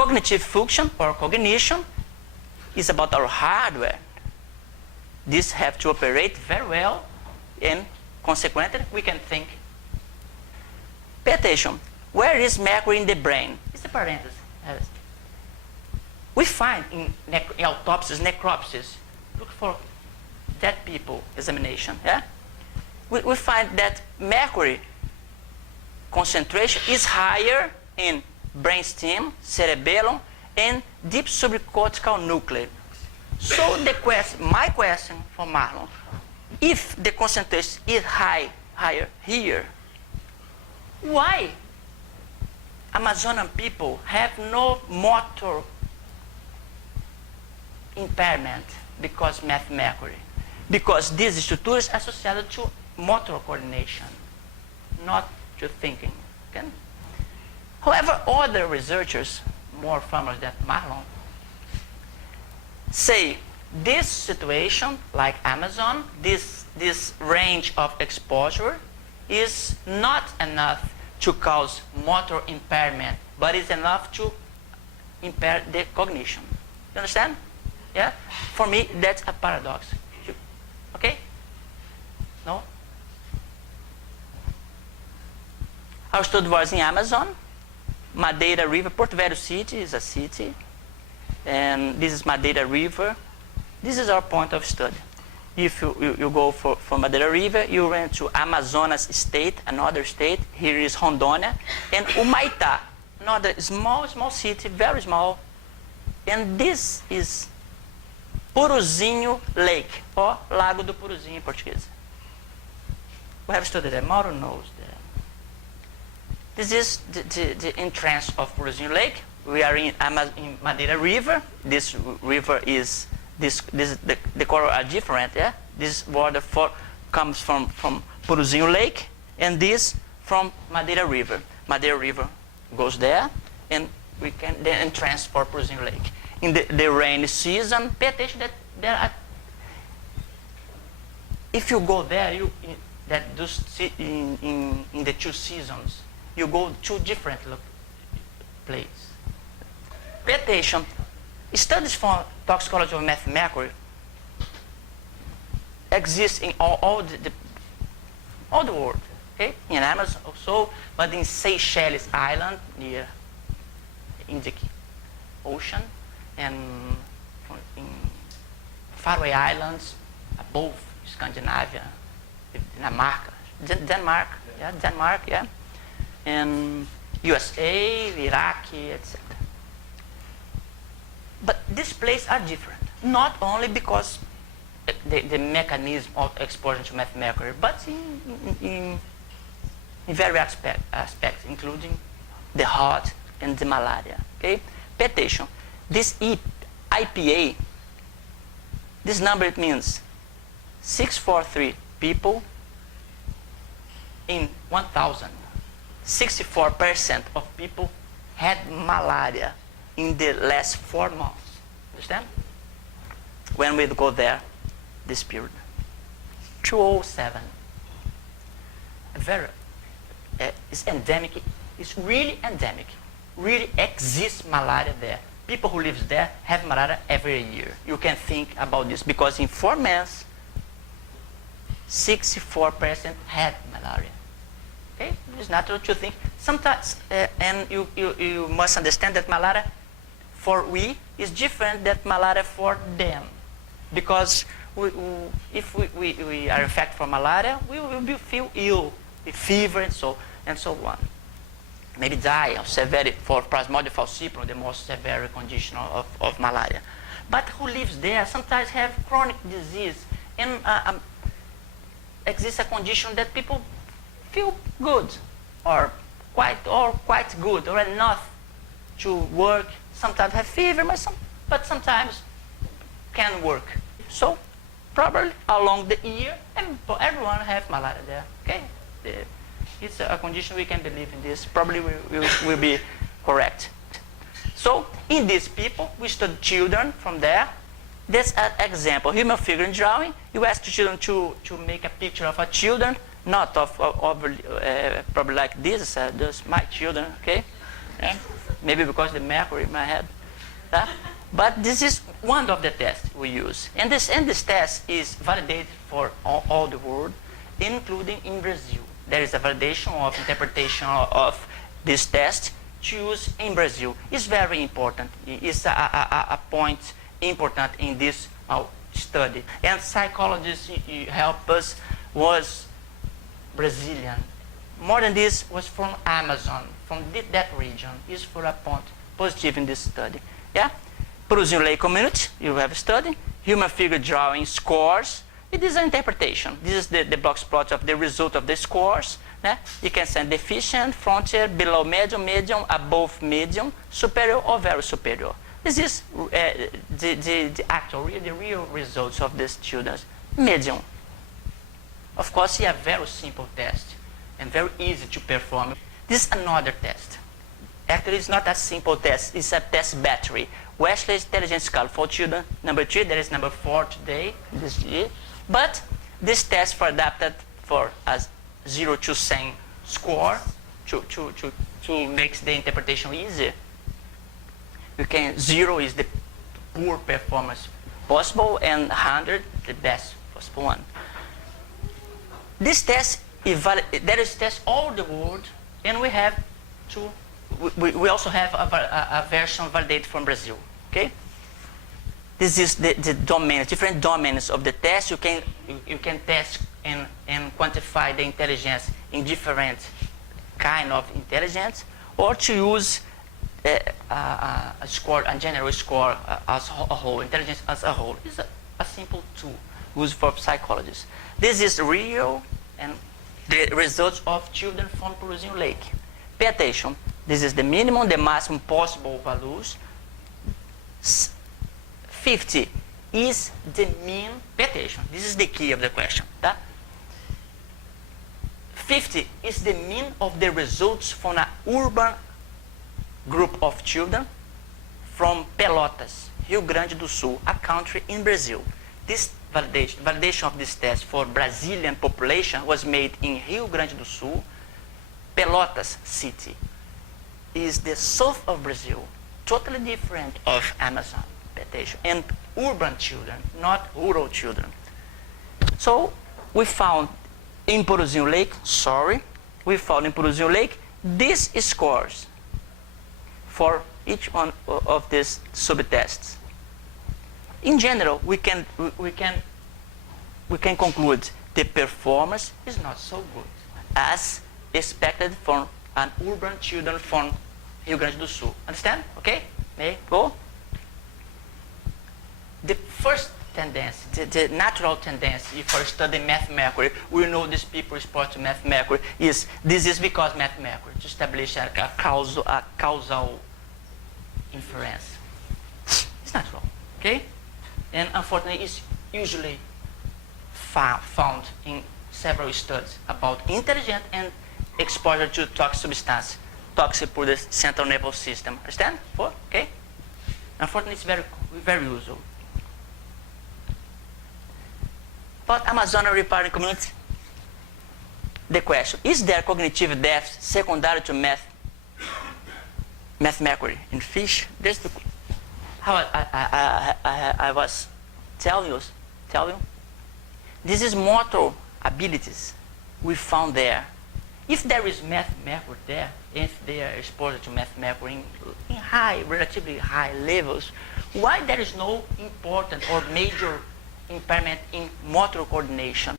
Cognitive function or cognition is about our hardware. These have to operate very well, and consequently we can think. Pay attention. Where is mercury in the brain? It's a parenthesis. We find in autopsies, necropsies, look for dead people examination. Yeah? We find that mercury concentration is higher in brainstem, cerebellum, and deep subcortical nucleus. So my question for Marlon, if the concentration is higher here, why Amazonian people have no motor impairment because of mercury? Because these structures are associated to motor coordination, not to thinking. Okay? However, other researchers, more famous than Marlon, say this situation, like Amazon, this range of exposure is not enough to cause motor impairment, but is enough to impair the cognition. You understand? Yeah? For me, that's a paradox. Okay? No? Our study was in Amazon, Madeira River. Porto Velho city is a city, and this is Madeira River. This is our point of study. If you go for Madeira River, you run to Amazonas state, another state. Here is Rondônia, and Humaitá, another small city, very small. And this is Puruzinho Lake, or Lago do Puruzinho in Portuguese. We have studied that. Mauro knows that. This is the entrance of Puruzinho Lake. We are in Madeira River. This river is the color are different. Yeah, this water comes from Puruzinho Lake, and this from Madeira River. Madeira River goes there, and we can then transfer Puruzinho Lake. In the rainy season, pay attention that there are. If you go there, in the two seasons, you go to different places. Pay attention. Studies for toxicology of mercury exist in all the world. Okay, in Amazon also, but in Seychelles Island near Indic Ocean, and in Faroe Islands above Scandinavia, Denmark, yeah, and USA, Iraq, etc. But these places are different, not only because the mechanism of exposure to mercury, but in various aspects, including the heart and the malaria. Okay, pay attention. This IPA, this number, it means 643 people in 1,000. 64% of people had malaria in the last 4 months. Understand? When we go there, this period. 207. It's endemic. It's really endemic. Really exists malaria there. People who live there have malaria every year. You can think about this because in 4 months, 64% had malaria. Okay? It's natural to think. Sometimes, and you must understand that malaria for we is different than malaria for them. Because if we are infected for malaria, we will feel ill, with fever and so on. Maybe die of severity for Plasmodium falciparum, the most severe condition of malaria. But who lives there sometimes have chronic disease, and exists a condition that people feel good or quite good or enough to work. Sometimes have fever, but sometimes can work. So probably along the year, everyone have malaria there. Okay, it's a condition we can believe in this. Probably will be correct. So in these people, we study children from there. That's an example, human figure in drawing. You ask the children to make a picture of a children, not of probably like this, just my children, okay? Yeah. maybe because the mercury in my head. But this is one of the tests we use. And this test is validated for all the world, including in Brazil. There is a validation of interpretation of this test to use in Brazil. It's very important. It's a point important in this study. And psychologists help us was Brazilian. More than this was from Amazon, from that region. Is for a point positive in this study. Yeah? Perusian Lake Community, you have studied. Human figure drawing scores. It is an interpretation. This is the box plot of the result of the scores. Yeah? You can send deficient, frontier, below medium, medium, above medium, superior or very superior. This is the actual, the real results of the students. Medium. Of course, it's a very simple test and very easy to perform. This is another test. Actually, it's not a simple test. It's a test battery. Wesley's Intelligence Scale for children, number 3. There is number 4 today, this year. But this test for adapted for a 0 to 10 score to make the interpretation easier. You can 0 is the poor performance possible, and 100 the best possible one. This test there is test all the world, and we have to. We also have a version validated from Brazil. Okay. This is the domains, different domains of the test. You can test and quantify the intelligence in different kind of intelligence, or to use a score, a general score as a whole, intelligence as a whole. It's a simple tool used for psychologists. This is real and the results of children from Perusian Lake. Pay attention. This is the minimum, the maximum possible values. 50 is the mean. Pay attention. This is the key of the question. 50 is the mean of the results from an urban group of children from Pelotas, Rio Grande do Sul, a country in Brazil. This validation of this test for Brazilian population was made in Rio Grande do Sul. Pelotas city is the south of Brazil, totally different of Amazon, and urban children, not rural children. So we found in Perusian Lake, these scores for each one of these subtests. In general, we can conclude the performance is not so good as expected from an urban children from Rio Grande do Sul. Understand? Okay? May go? The first tendency, the natural tendency, if we study math mercury, we know these people respond to math mercury, this is because math mercury, to establish a causal inference. It's natural. Okay? And unfortunately, it's usually found in several studies about intelligence and exposure to toxic substance, toxic for the central nervous system. Understand? Okay? Unfortunately, it's very usual. But Amazonian riparian community, the question, is there cognitive depth secondary to math mercury in fish? There's the, how I was telling you, this is motor abilities we found there. If there is math mercury there, if they are exposed to math mercury in relatively high levels, why there is no important or major impairment in motor coordination?